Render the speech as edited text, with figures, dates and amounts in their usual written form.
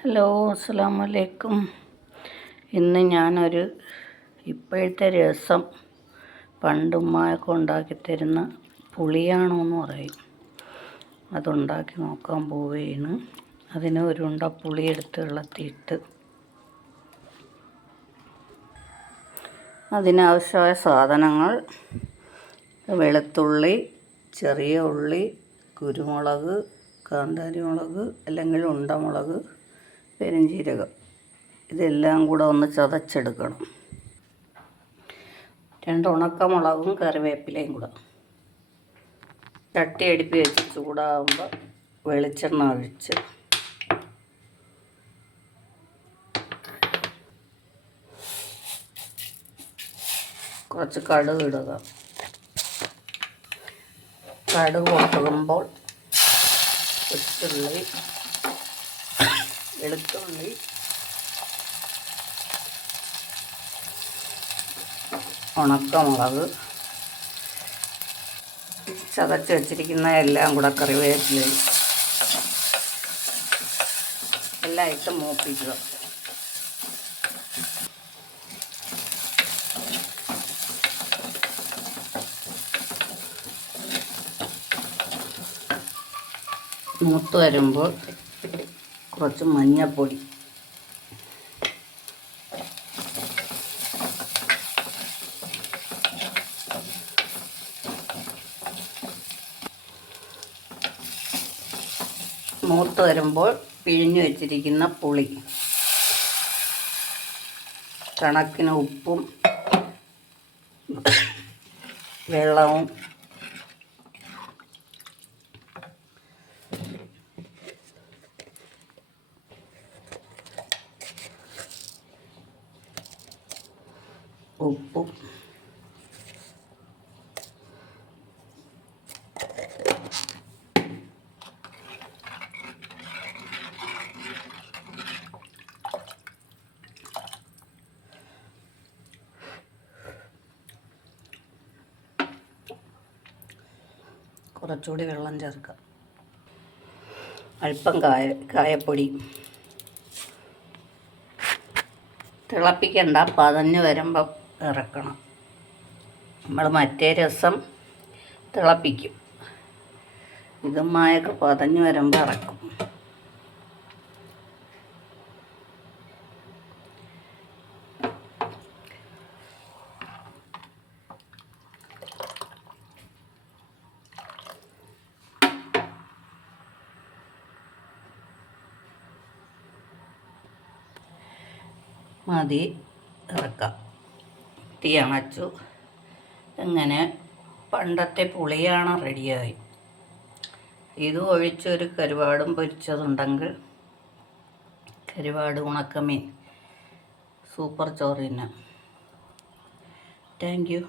Hello, അസ്സലാമു അലൈക്കും. ഇന്ന് ഞാനൊരു ഇപ്പോഴത്തെ രസം പണ്ട് ഉമ്മയൊക്കെ ഉണ്ടാക്കി തരുന്ന പുളിയാണോ എന്ന് പറയും, അതുണ്ടാക്കി നോക്കാൻ പോവുകയാണ്. അതിന് ഒരു ഉണ്ട പുളി എടുത്ത് വെള്ളത്തിയിട്ട് അതിനാവശ്യമായ സാധനങ്ങൾ: വെളുത്തുള്ളി, ചെറിയ ഉള്ളി, കുരുമുളക്, കാന്താരി മുളക് അല്ലെങ്കിൽ ഉണ്ടമുളക്, പെരുംജീരകം. ഇതെല്ലാം കൂടെ ഒന്ന് ചതച്ചെടുക്കണം. 2 ഉണക്കമുളകും കറിവേപ്പിലയും കൂടെ. ചട്ടി അടുപ്പി വെച്ച് ചൂടാകുമ്പോൾ വെളിച്ചെണ്ണ ഒഴിച്ച് കുറച്ച് കടുക് ഇടുക. കടുക് പൊട്ടുമ്പോൾ കൊച്ചുള്ളി, വെളുത്തുള്ളി, ഉണക്കമുളക്, ചതച്ച് വെച്ചിരിക്കുന്ന എല്ലാം കൂടെ കറിവേപ്പിലയും എല്ലാം ഇട്ട് മൂപ്പിക്കുക. മൂത്ത് വരുമ്പോൾ കുറച്ച് മഞ്ഞൾപ്പൊടി, മൂത്ത് വരുമ്പോൾ പിഴിഞ്ഞു വെച്ചിരിക്കുന്ന പുളി, കണക്കിന് ഉപ്പും വെള്ളവും കുറച്ചുകൂടി വെള്ളം ചേർക്കാം. അല്പം കായപ്പൊടി. തിളപ്പിക്കണ്ട, പതഞ്ഞ് വരുമ്പം ഇറക്കണം. നമ്മൾ മറ്റേ രസം തിളപ്പിക്കും, ഇതുമായൊക്കെ പതഞ്ഞ് വരുമ്പോൾ ഇറക്കും. മതി, ഇറക്കാം. തീ അണച്ചു. ഇങ്ങനെ പണ്ടത്തെ പുളിയാണ് റെഡിയായി. ഇത് ഒഴിച്ചൊരു കരുവാടും പൊരിച്ചതുണ്ടെങ്കിൽ, കരുവാട് ഉണക്കമീൻ, സൂപ്പർ ചോറിന്. Thank you.